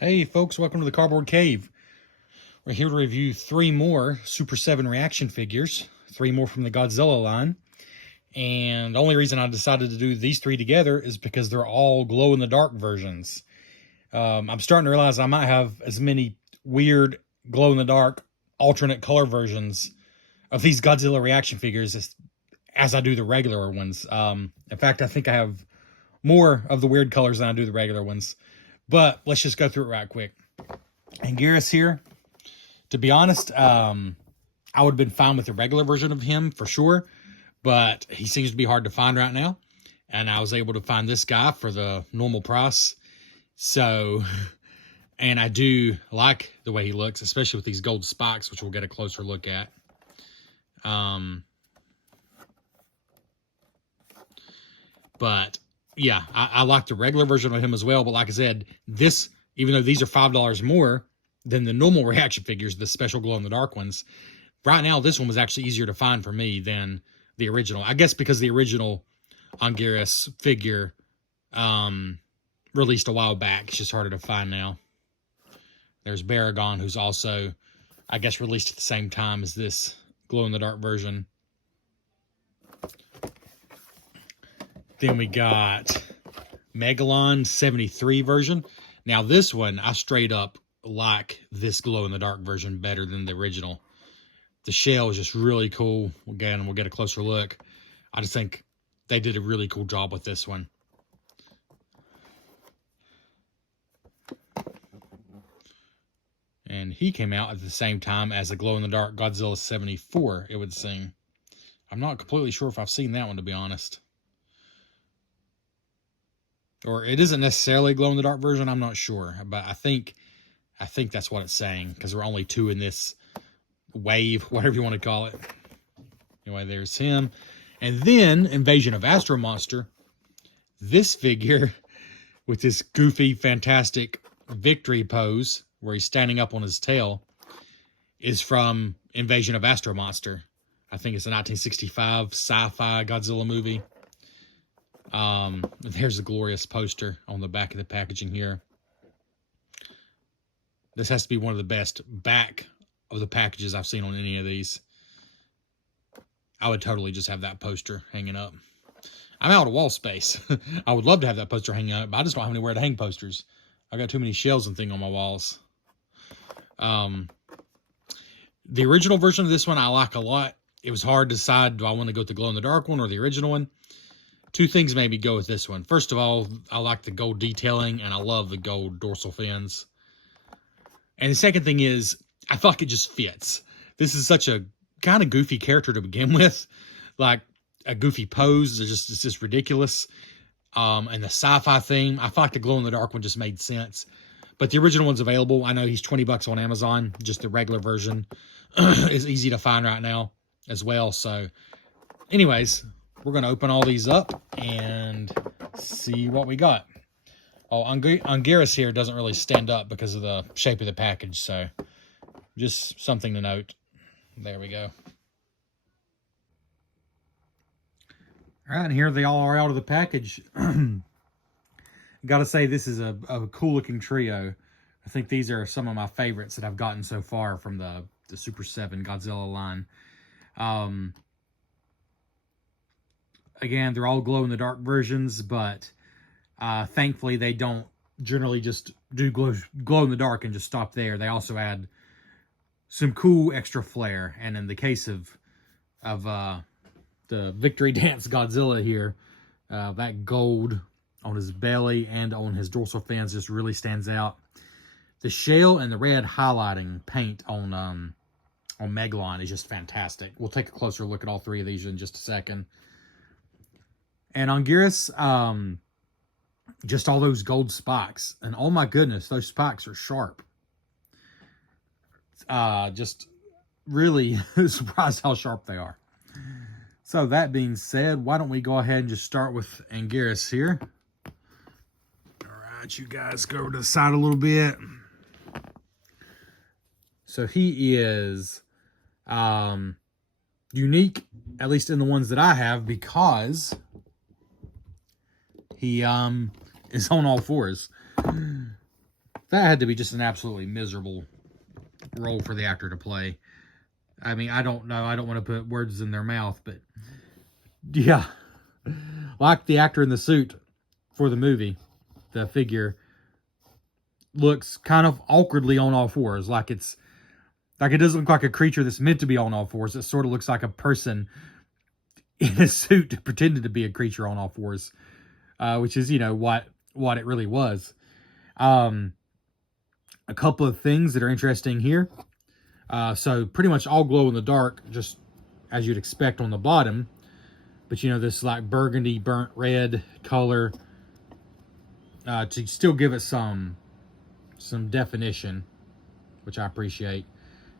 Hey folks, welcome to the Cardboard Cave. We're here to review 3 more Super 7 reaction figures, 3 more from the Godzilla line. And the only reason I decided to do these 3 together is because they're all glow-in-the-dark versions. I'm starting to realize I might have as many weird glow-in-the-dark alternate color versions of these Godzilla reaction figures as I do the regular ones. In fact, I think I have more of the weird colors than I do the regular ones. But let's just go through it right quick. Anguirus here. To be honest, I would have been fine with the regular version of him for sure, but he seems to be hard to find right now. And I was able to find this guy for the normal price. So, and I do like the way he looks, especially with these gold spikes, which we'll get a closer look at. But yeah, I like the regular version of him as well. But like I said, this, even though these are $5 more than the normal reaction figures, the special glow-in-the-dark ones, right now this one was actually easier to find for me than the original. I guess because the original Anguirus figure released a while back. It's just harder to find now. There's Baragon, who's also, I guess, released at the same time as this glow-in-the-dark version. Then we got Megalon 73 version. Now this one, I straight up like this glow-in-the-dark version better than the original. The shell is just really cool. Again, we'll get a closer look. I just think they did a really cool job with this one. And he came out at the same time as the glow-in-the-dark Godzilla 74, it would seem. I'm not completely sure if I've seen that one, to be honest. Or it isn't necessarily glow-in-the-dark version, I'm not sure. But I think that's what it's saying, because there are only 2 in this wave, whatever you want to call it. Anyway, there's him. And then, Invasion of Astro Monster. This figure, with this goofy, fantastic victory pose, where he's standing up on his tail, is from Invasion of Astro Monster. I think it's a 1965 sci-fi Godzilla movie. There's a glorious poster on the back of the packaging here. This has to be one of the best back of the packages I've seen on any of these. I would totally just have that poster hanging up. I'm out of wall space. I would love to have that poster hanging up, but I just don't have anywhere to hang posters. I got too many shells and things on my walls. The original version of this one I like a lot. It was hard to decide, do I want to go with the glow-in-the-dark one or the original one? 2 things made me go with this one. First of all, I like the gold detailing, and I love the gold dorsal fins. And the second thing is, I feel like it just fits. This is such a kind of goofy character to begin with. Like, a goofy pose. It's just ridiculous. And the sci-fi theme, I feel like the glow-in-the-dark one just made sense. But the original one's available. I know he's $20 on Amazon. Just the regular version is easy to find right now as well. So, anyways, we're going to open all these up and see what we got. Oh, Anguirus here doesn't really stand up because of the shape of the package, so just something to note. There we go. All right, and here they all are out of the package. Gotta say, this is a cool-looking trio. I think these are some of my favorites that I've gotten so far from the Super 7 Godzilla line. Again, they're all glow-in-the-dark versions, but thankfully they don't generally just do glow-in-the-dark and just stop there. They also add some cool extra flair. And in the case of the Victory Dance Godzilla here, that gold on his belly and on his dorsal fins just really stands out. The shell and the red highlighting paint on Megalon is just fantastic. We'll take a closer look at all 3 of these in just a second. And Anguirus, just all those gold spikes. And oh my goodness, those spikes are sharp. Just really surprised how sharp they are. So that being said, why don't we go ahead and just start with Anguirus here. All right, you guys go over to the side a little bit. So he is unique, at least in the ones that I have, because he is on all 4s. That had to be just an absolutely miserable role for the actor to play. I mean, I don't know. I don't want to put words in their mouth, but yeah. Like the actor in the suit for the movie, the figure looks kind of awkwardly on all fours. Like it doesn't look like a creature that's meant to be on all fours. It sort of looks like a person in a suit pretended to be a creature on all fours, which is, what it really was. A couple of things that are interesting here. So pretty much all glow in the dark, just as you'd expect on the bottom. But, this like burgundy, burnt red color to still give it some definition, which I appreciate.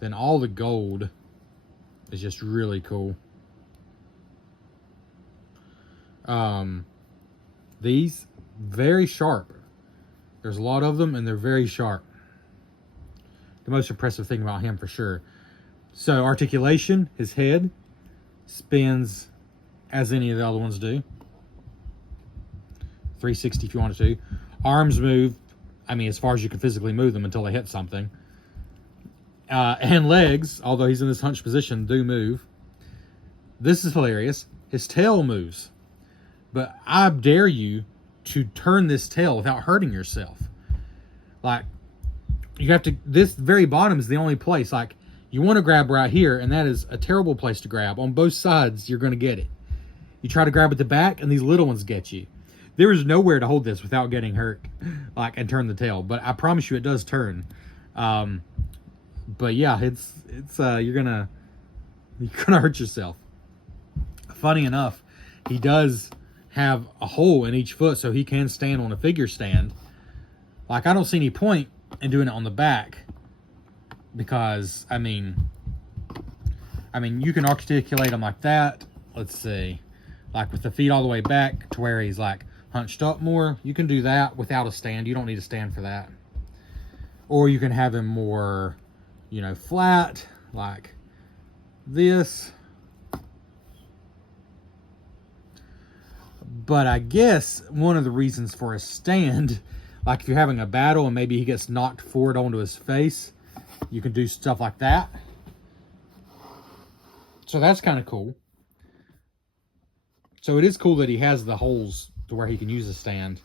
Then all the gold is just really cool. These, very sharp. There's a lot of them, and they're very sharp. The most impressive thing about him, for sure. So, articulation, his head spins as any of the other ones do. 360 if you wanted to. Arms move, as far as you can physically move them until they hit something. And legs, although he's in this hunched position, do move. This is hilarious. His tail moves. But I dare you to turn this tail without hurting yourself. Like, you have to, this very bottom is the only place. Like, you want to grab right here, and that is a terrible place to grab. On both sides, you're going to get it. You try to grab at the back, and these little ones get you. There is nowhere to hold this without getting hurt, and turn the tail. But I promise you, it does turn. But yeah, it's you're gonna hurt yourself. Funny enough, he does have a hole in each foot, so he can stand on a figure stand. Like, I don't see any point in doing it on the back, because I mean, you can articulate him like that. Let's see, like with the feet all the way back to where he's like hunched up more. You can do that without a stand. You don't need a stand for that. Or you can have him more, flat, like this. But I guess one of the reasons for a stand, like if you're having a battle and maybe he gets knocked forward onto his face, you can do stuff like that. So that's kind of cool. So it is cool that he has the holes to where he can use a stand,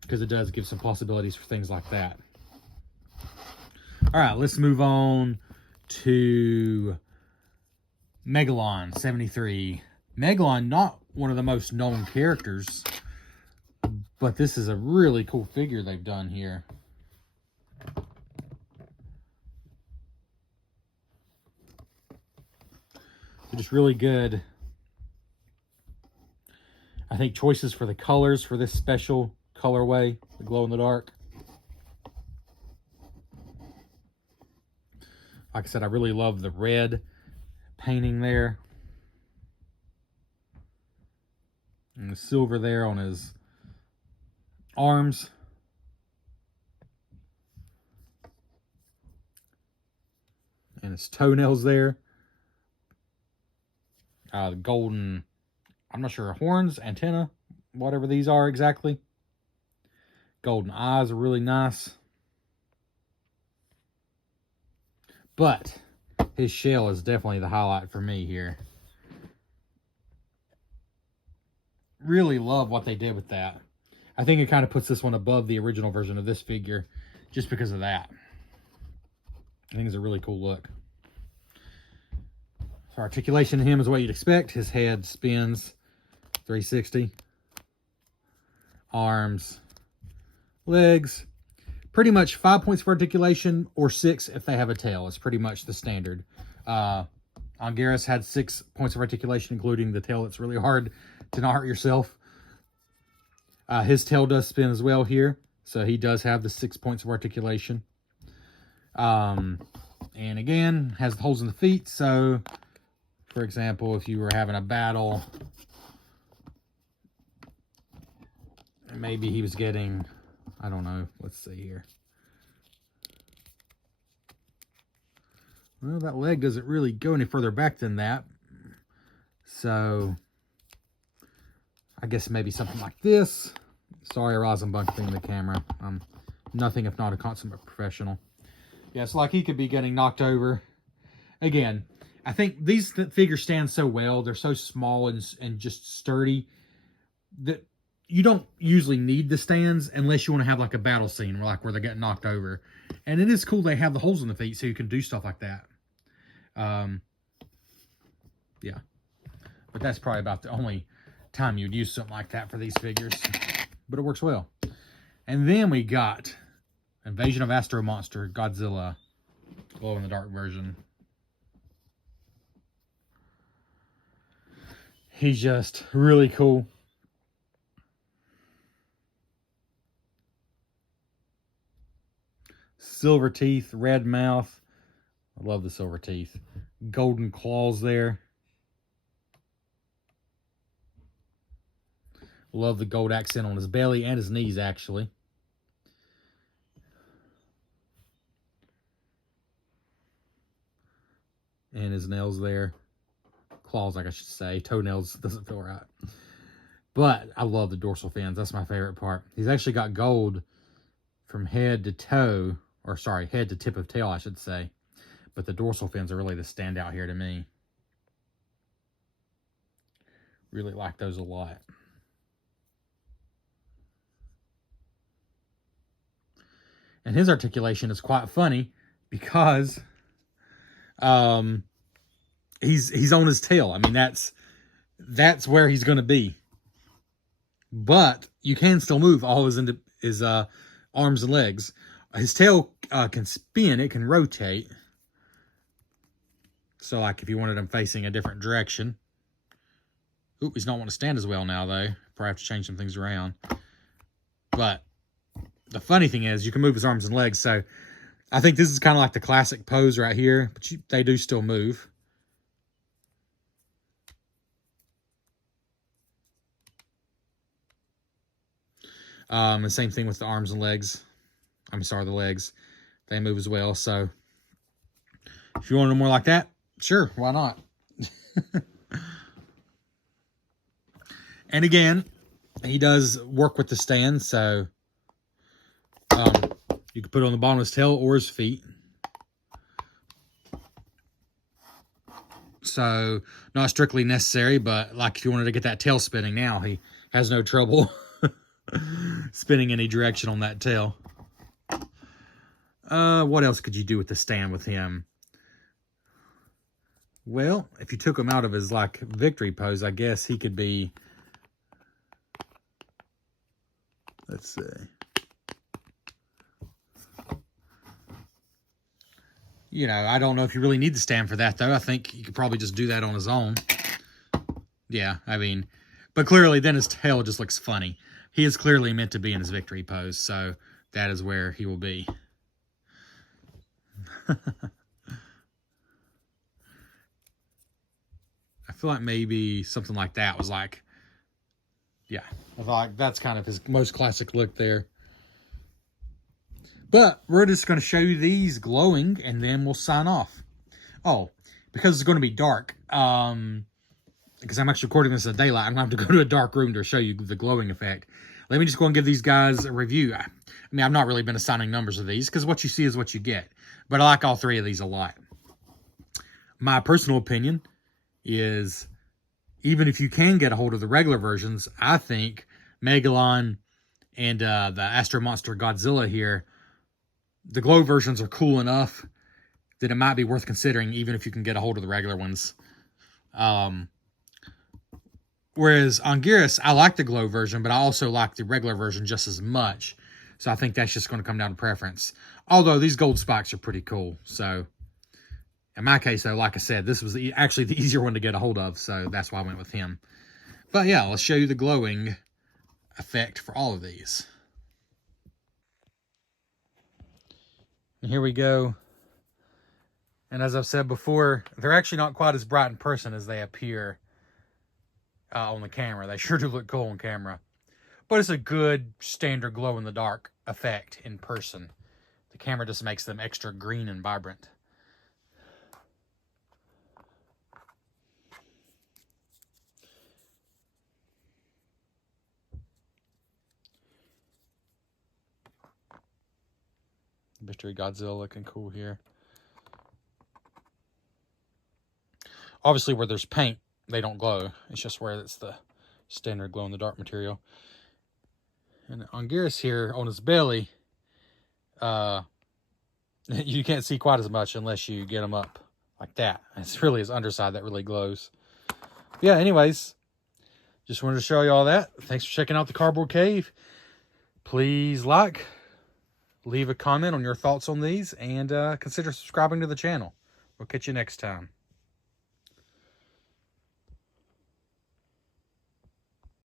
because it does give some possibilities for things like that. All right, let's move on to Megalon 73. Megalon, not one of the most known characters, but this is a really cool figure they've done here. Just really good, I think, choices for the colors for this special colorway, the glow in the dark. Like I said, I really love the red painting there. And the silver there on his arms. And his toenails there. The golden, I'm not sure, horns, antenna, whatever these are exactly. Golden eyes are really nice. But his shell is definitely the highlight for me here. Really love what they did with that. I think it kind of puts this one above the original version of this figure just because of that. I think it's a really cool look. So articulation in him is what you'd expect. His head spins 360. Arms. Legs. Pretty much 5 points for articulation, or 6 if they have a tail. It's pretty much the standard. Anguirus had 6 points of articulation, including the tail. It's really hard to not hurt yourself. His tail does spin as well here, so he does have the 6 points of articulation. And again, has the holes in the feet, so for example, if you were having a battle, maybe he was getting, I don't know, let's see here. Well, that leg doesn't really go any further back than that. So, I guess maybe something like this. Sorry, Roz, I'm bumping the camera. I'm nothing if not a consummate professional. Yeah, it's like he could be getting knocked over. Again, I think these figures stand so well. They're so small and just sturdy that you don't usually need the stands unless you want to have like a battle scene where they're getting knocked over. And it is cool they have the holes in the feet so you can do stuff like that. Yeah. But that's probably about the only time you'd use something like that for these figures. But it works well. And then we got Invasion of Astro Monster, Godzilla, glow-in-the-dark version. He's just really cool. Silver teeth, red mouth. I love the silver teeth. Golden claws there. Love the gold accent on his belly and his knees, actually. And his nails there. Claws, like I should say. Toenails doesn't feel right. But I love the dorsal fins. That's my favorite part. He's actually got gold from head to toe. Or sorry, head to tip of tail, I should say. But the dorsal fins are really the standout here to me. Really like those a lot. And his articulation is quite funny because he's on his tail. I mean, that's where he's going to be. But you can still move all his arms and legs. His tail can spin. It can rotate. So, like, if you wanted him facing a different direction. Oop, he's not wanting to stand as well now, though. Probably have to change some things around. But the funny thing is, you can move his arms and legs. So, I think this is kind of like the classic pose right here. But they do still move. The same thing with the arms and legs. I'm sorry, the legs. They move as well. So, if you want them more like that, sure, why not? And again, he does work with the stand, so you can put it on the bottom of his tail or his feet. So, not strictly necessary, but like if you wanted to get that tail spinning now, he has no trouble spinning any direction on that tail. What else could you do with the stand with him? Well, if you took him out of his, like, victory pose, I guess he could be... Let's see. You know, I don't know if you really need the stand for that, though. I think you could probably just do that on his own. Yeah, I mean... But clearly, then his tail just looks funny. He is clearly meant to be in his victory pose, so that is where he will be. I feel like maybe something like that was like... Yeah, I feel like that's kind of his most classic look there. But we're just going to show you these glowing, and then we'll sign off. Oh, because it's going to be dark, because I'm actually recording this in daylight, I'm going to have to go to a dark room to show you the glowing effect. Let me just go and give these guys a review. I mean, I've not really been assigning numbers of these, because what you see is what you get. But I like all three of these a lot. My personal opinion is, even if you can get a hold of the regular versions, I think Megalon and the Astro Monster Godzilla here, the glow versions are cool enough that it might be worth considering, even if you can get a hold of the regular ones. Whereas on Gearus, I like the glow version, but I also like the regular version just as much. So I think that's just going to come down to preference. Although these gold spikes are pretty cool. So in my case, though, like I said, this was actually the easier one to get a hold of. So that's why I went with him. But yeah, let's show you the glowing effect for all of these. And here we go. And as I've said before, they're actually not quite as bright in person as they appear on the camera. They sure do look cool on camera. But it's a good standard glow-in-the-dark effect in person. The camera just makes them extra green and vibrant. Mystery Godzilla looking cool here. Obviously, where there's paint, they don't glow. It's just where it's the standard glow-in-the-dark material. And on Geras here, on his belly, you can't see quite as much unless you get him up like that. It's really his underside that really glows. Yeah, anyways, just wanted to show you all that. Thanks for checking out the Cardboard Cave. Please leave a comment on your thoughts on these, and consider subscribing to the channel. We'll catch you next time.